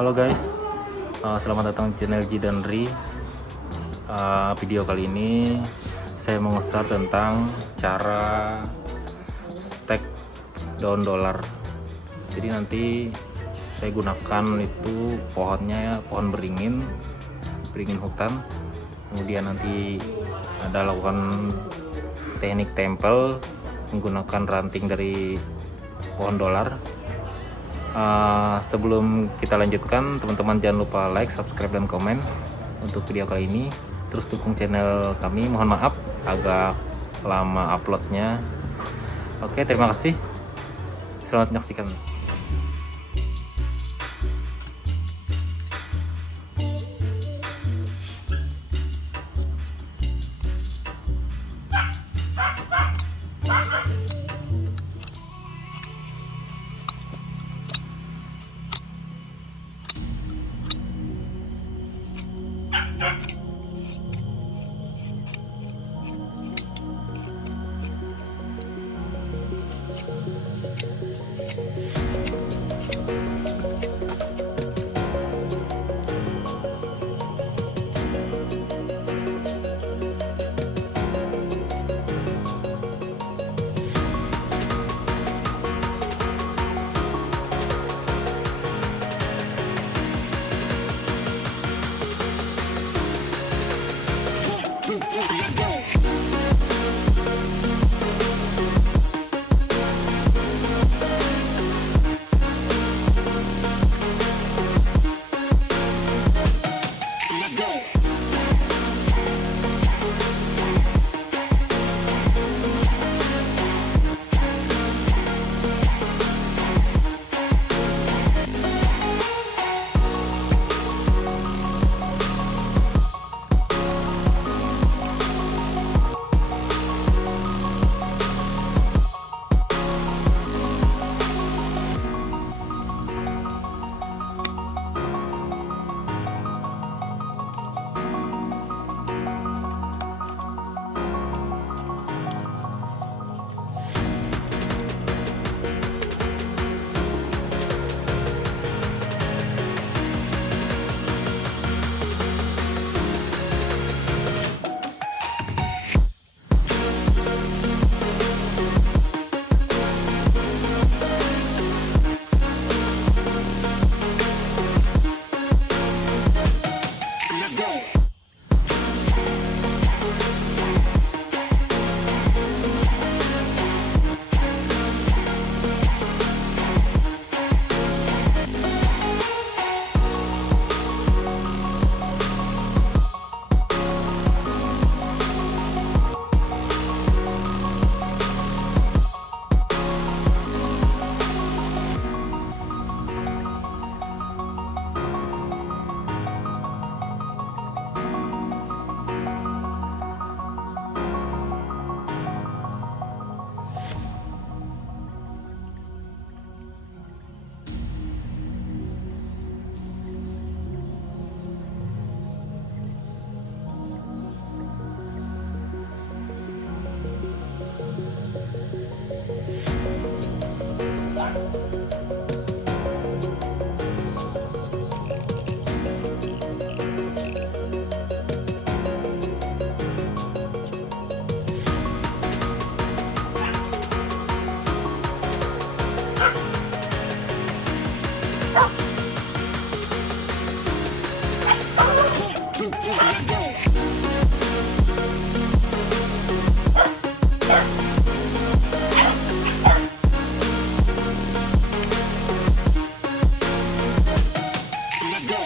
Halo guys, selamat datang di channel JI&RI. Video kali ini saya mau nge-share tentang cara stek daun dolar. Jadi nanti saya gunakan itu pohonnya ya, pohon beringin hutan. Kemudian nanti ada lakukan teknik tempel menggunakan ranting dari pohon dolar. Sebelum kita lanjutkan, teman-teman jangan lupa like, subscribe, dan komen untuk video kali ini. Terus dukung channel kami. Mohon maaf agak lama uploadnya. Oke, terima kasih. Selamat menyaksikan. Let's go. Let's go. Let's go. Let's go. Let's go.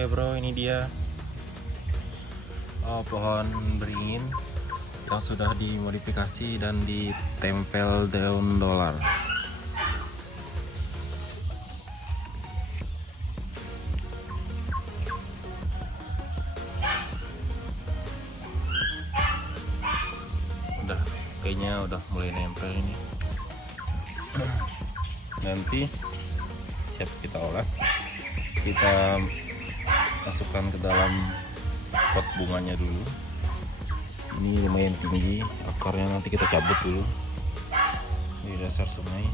Oke bro, ini dia pohon beringin yang sudah dimodifikasi dan ditempel daun dolar. Kayaknya udah mulai nempel ini. Nanti siap kita olah, kita masukkan ke dalam pot bunganya dulu. Ini lumayan tinggi, akarnya nanti kita cabut dulu di dasar sungai.